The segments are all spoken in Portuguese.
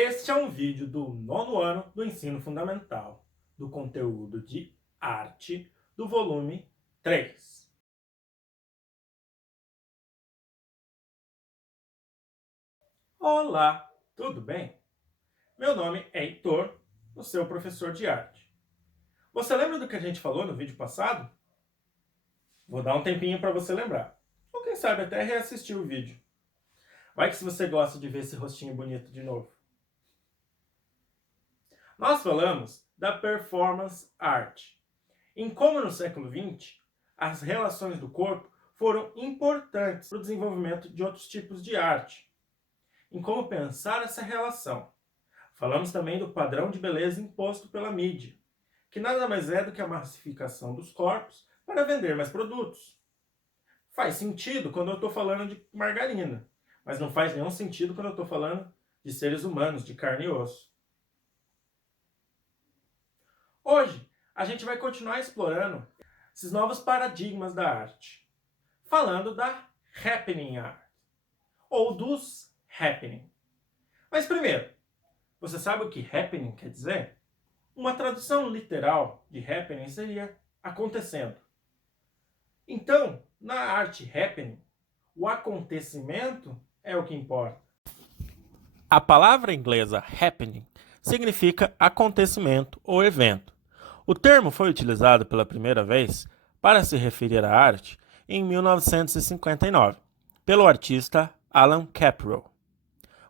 Este é um vídeo do nono ano do ensino fundamental, do conteúdo de arte do volume 3. Olá, tudo bem? Meu nome é Heitor, o seu professor de arte. Você lembra do que a gente falou no vídeo passado? Vou dar um tempinho para você lembrar. Ou quem sabe até reassistir o vídeo. Vai que se você gosta de ver esse rostinho bonito de novo. Nós falamos da performance art, em como no século XX as relações do corpo foram importantes para o desenvolvimento de outros tipos de arte, em como pensar essa relação. Falamos também do padrão de beleza imposto pela mídia, que nada mais é do que a massificação dos corpos para vender mais produtos. Faz sentido quando eu estou falando de margarina, mas não faz nenhum sentido quando eu estou falando de seres humanos, de carne e osso. Hoje, a gente vai continuar explorando esses novos paradigmas da arte, falando da happening art, ou dos happening. Mas primeiro, você sabe o que happening quer dizer? Uma tradução literal de happening seria acontecendo. Então, na arte happening, o acontecimento é o que importa. A palavra inglesa happening significa acontecimento ou evento. O termo foi utilizado pela primeira vez para se referir à arte em 1959, pelo artista Alan Capro.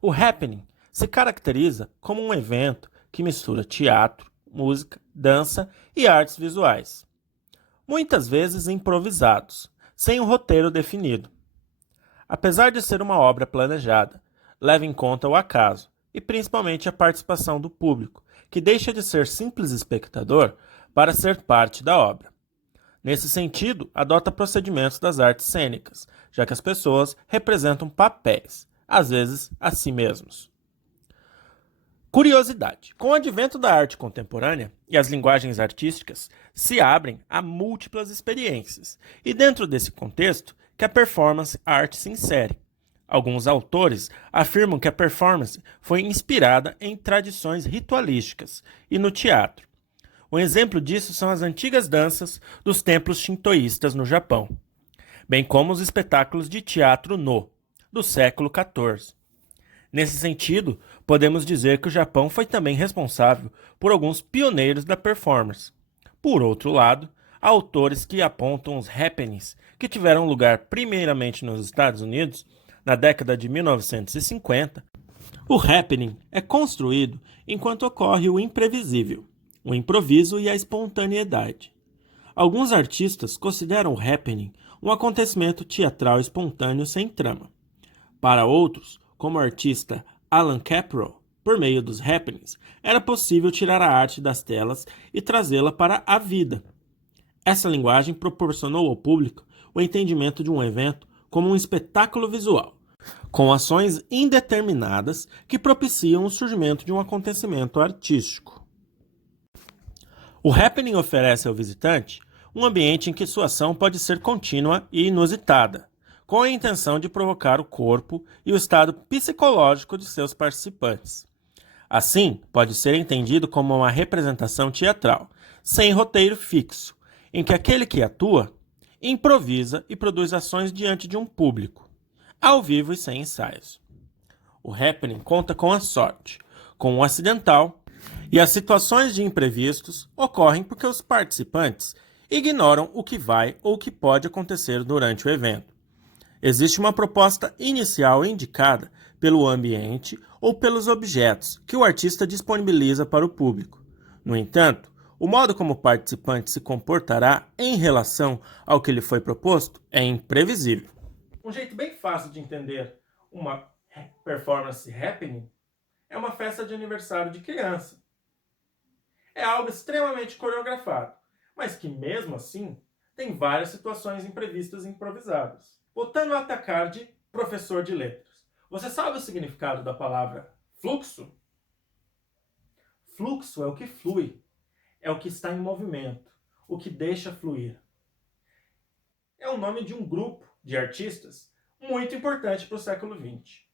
O happening se caracteriza como um evento que mistura teatro, música, dança e artes visuais, muitas vezes improvisados, sem um roteiro definido. Apesar de ser uma obra planejada, leva em conta o acaso e principalmente a participação do público, que deixa de ser simples espectador para ser parte da obra. Nesse sentido, adota procedimentos das artes cênicas, já que as pessoas representam papéis, às vezes a si mesmos. Curiosidade: com o advento da arte contemporânea e as linguagens artísticas se abrem a múltiplas experiências, e dentro desse contexto que a performance art se insere. Alguns autores afirmam que a performance foi inspirada em tradições ritualísticas e no teatro. Um exemplo disso são as antigas danças dos templos shintoístas no Japão, bem como os espetáculos de teatro no, do século XIV. Nesse sentido, podemos dizer que o Japão foi também responsável por alguns pioneiros da performance. Por outro lado, há autores que apontam os happenings que tiveram lugar primeiramente nos Estados Unidos na década de 1950. O happening é construído enquanto ocorre o imprevisível, o improviso e a espontaneidade. Alguns artistas consideram o happening um acontecimento teatral espontâneo sem trama. Para outros, como o artista Alan Capro, por meio dos happenings, era possível tirar a arte das telas e trazê-la para a vida. Essa linguagem proporcionou ao público o entendimento de um evento como um espetáculo visual, com ações indeterminadas que propiciam o surgimento de um acontecimento artístico. O happening oferece ao visitante um ambiente em que sua ação pode ser contínua e inusitada, com a intenção de provocar o corpo e o estado psicológico de seus participantes. Assim, pode ser entendido como uma representação teatral, sem roteiro fixo, em que aquele que atua improvisa e produz ações diante de um público, ao vivo e sem ensaios. O happening conta com a sorte, com o acidental, e as situações de imprevistos ocorrem porque os participantes ignoram o que vai ou o que pode acontecer durante o evento. Existe uma proposta inicial indicada pelo ambiente ou pelos objetos que o artista disponibiliza para o público. No entanto, o modo como o participante se comportará em relação ao que lhe foi proposto é imprevisível. Um jeito bem fácil de entender uma performance happening é uma festa de aniversário de criança. É algo extremamente coreografado, mas que mesmo assim tem várias situações imprevistas e improvisadas. Voltando a atacar de professor de letras. Você sabe o significado da palavra fluxo? Fluxo é o que flui, é o que está em movimento, o que deixa fluir. É o nome de um grupo de artistas muito importante para o século XX.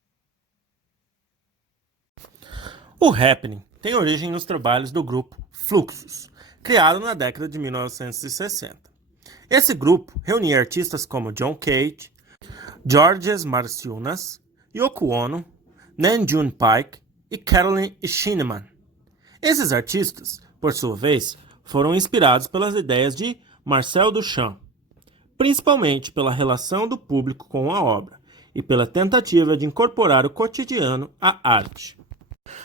O happening tem origem nos trabalhos do grupo Fluxus, criado na década de 1960. Esse grupo reunia artistas como John Cage, Georges Marciunas, Yoko Ono, Nam June Paik e Caroline Schneemann. Esses artistas, por sua vez, foram inspirados pelas ideias de Marcel Duchamp, principalmente pela relação do público com a obra e pela tentativa de incorporar o cotidiano à arte.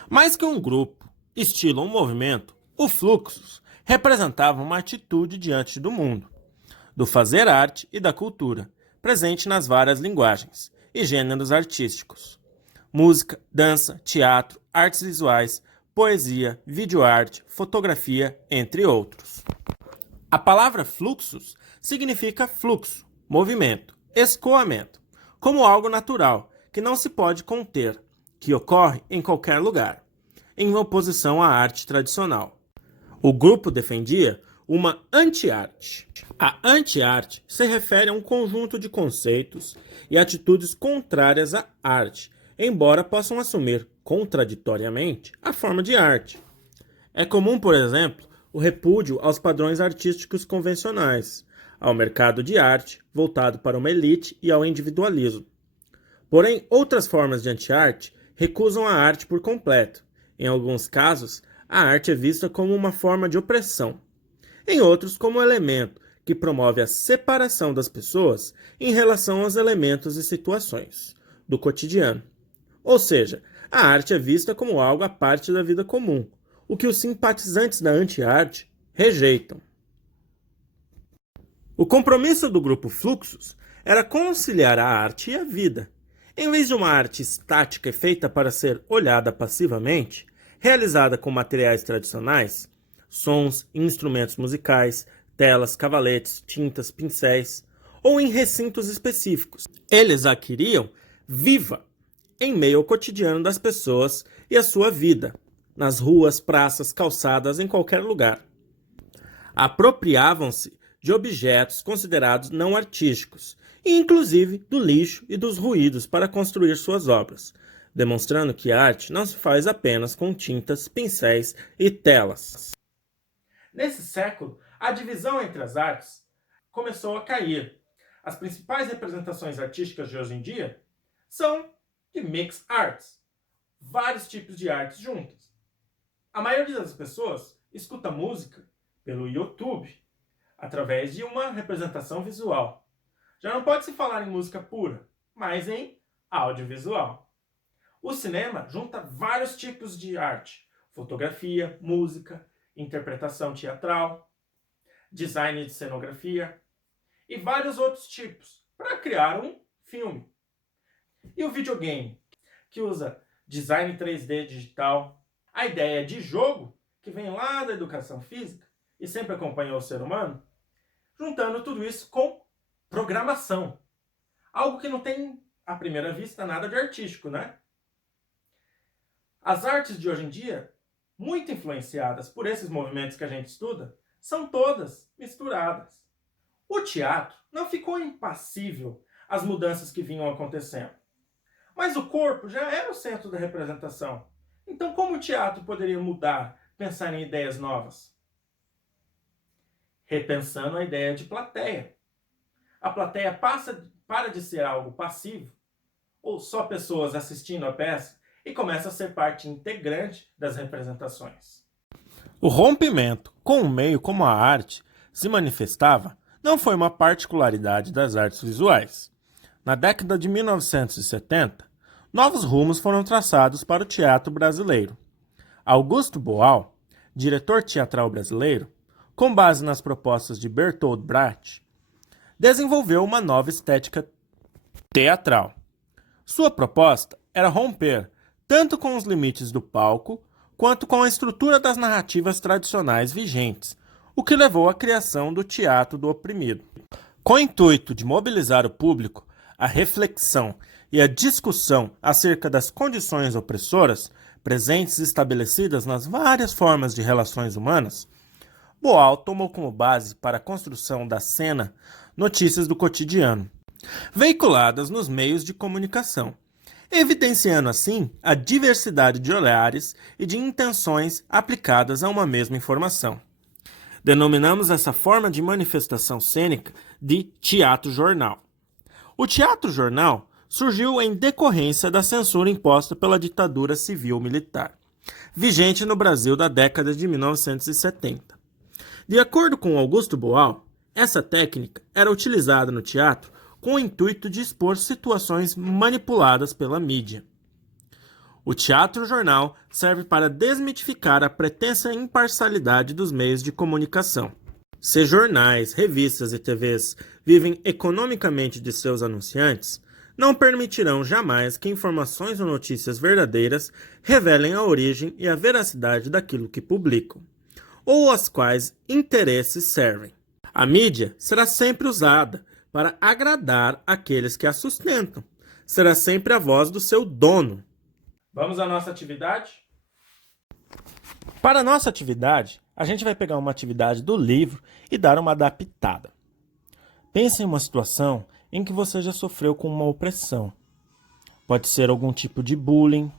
Mais que um grupo, estilo ou movimento, o Fluxus representava uma atitude diante do mundo, do fazer arte e da cultura, presente nas várias linguagens e gêneros artísticos. Música, dança, teatro, artes visuais, poesia, videoarte, fotografia, entre outros. A palavra fluxus significa fluxo, movimento, escoamento, como algo natural, que não se pode conter, que ocorre em qualquer lugar, em oposição à arte tradicional. O grupo defendia uma anti-arte. A anti-arte se refere a um conjunto de conceitos e atitudes contrárias à arte, embora possam assumir, contraditoriamente, a forma de arte. É comum, por exemplo, o repúdio aos padrões artísticos convencionais, ao mercado de arte, voltado para uma elite e ao individualismo. Porém, outras formas de anti-arte recusam a arte por completo. Em alguns casos, a arte é vista como uma forma de opressão. Em outros, como um elemento que promove a separação das pessoas em relação aos elementos e situações do cotidiano. Ou seja, a arte é vista como algo à parte da vida comum, o que os simpatizantes da anti-arte rejeitam. O compromisso do grupo Fluxus era conciliar a arte e a vida. Em vez de uma arte estática e feita para ser olhada passivamente, realizada com materiais tradicionais, sons, instrumentos musicais, telas, cavaletes, tintas, pincéis, ou em recintos específicos. Eles a queriam viva, em meio ao cotidiano das pessoas e a sua vida, nas ruas, praças, calçadas, em qualquer lugar. Apropriavam-se de objetos considerados não artísticos, e inclusive do lixo e dos ruídos para construir suas obras, demonstrando que a arte não se faz apenas com tintas, pincéis e telas. Nesse século, a divisão entre as artes começou a cair. As principais representações artísticas de hoje em dia são de mixed arts, vários tipos de artes juntas. A maioria das pessoas escuta música pelo YouTube, através de uma representação visual. Já não pode se falar em música pura, mas em audiovisual. O cinema junta vários tipos de arte: fotografia, música, interpretação teatral, design de cenografia e vários outros tipos para criar um filme. E o videogame, que usa design 3D digital, a ideia de jogo, que vem lá da educação física e sempre acompanhou o ser humano, juntando tudo isso com programação. Algo que não tem, à primeira vista, nada de artístico, né? As artes de hoje em dia, muito influenciadas por esses movimentos que a gente estuda, são todas misturadas. O teatro não ficou impassível às mudanças que vinham acontecendo. Mas o corpo já era o centro da representação. Então, como o teatro poderia mudar, pensar em ideias novas? Repensando a ideia de plateia. A plateia para de ser algo passivo, ou só pessoas assistindo a peça, e começa a ser parte integrante das representações. O rompimento com o meio como a arte se manifestava não foi uma particularidade das artes visuais. Na década de 1970, novos rumos foram traçados para o teatro brasileiro. Augusto Boal, diretor teatral brasileiro, com base nas propostas de Bertold Brecht, desenvolveu uma nova estética teatral. Sua proposta era romper tanto com os limites do palco, quanto com a estrutura das narrativas tradicionais vigentes, o que levou à criação do teatro do oprimido. Com o intuito de mobilizar o público, a reflexão e a discussão acerca das condições opressoras presentes e estabelecidas nas várias formas de relações humanas, Boal tomou como base para a construção da cena notícias do cotidiano, veiculadas nos meios de comunicação. evidenciando assim a diversidade de olhares e de intenções aplicadas a uma mesma informação. Denominamos essa forma de manifestação cênica de teatro-jornal. O teatro-jornal surgiu em decorrência da censura imposta pela ditadura civil-militar, vigente no Brasil da década de 1970. De acordo com Augusto Boal, essa técnica era utilizada no teatro com o intuito de expor situações manipuladas pela mídia. O teatro-jornal serve para desmitificar a pretensa imparcialidade dos meios de comunicação. Se jornais, revistas e TVs vivem economicamente de seus anunciantes, não permitirão jamais que informações ou notícias verdadeiras revelem a origem e a veracidade daquilo que publicam, ou às quais interesses servem. A mídia será sempre usada para agradar aqueles que a sustentam. Será sempre a voz do seu dono. Vamos à nossa atividade? Para a nossa atividade, a gente vai pegar uma atividade do livro e dar uma adaptada. Pense em uma situação em que você já sofreu com uma opressão. Pode ser algum tipo de bullying,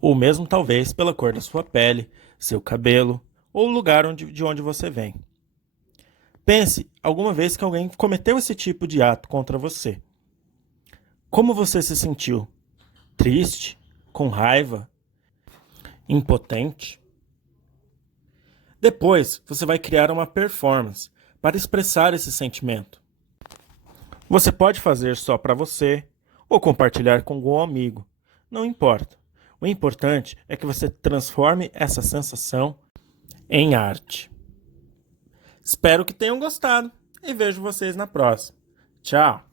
ou mesmo talvez pela cor da sua pele, seu cabelo ou o lugar de onde você vem. Pense alguma vez que alguém cometeu esse tipo de ato contra você. Como você se sentiu? Triste? Com raiva? Impotente? Depois, você vai criar uma performance para expressar esse sentimento. Você pode fazer só para você ou compartilhar com algum amigo. Não importa. O importante é que você transforme essa sensação em arte. Espero que tenham gostado e vejo vocês na próxima. Tchau!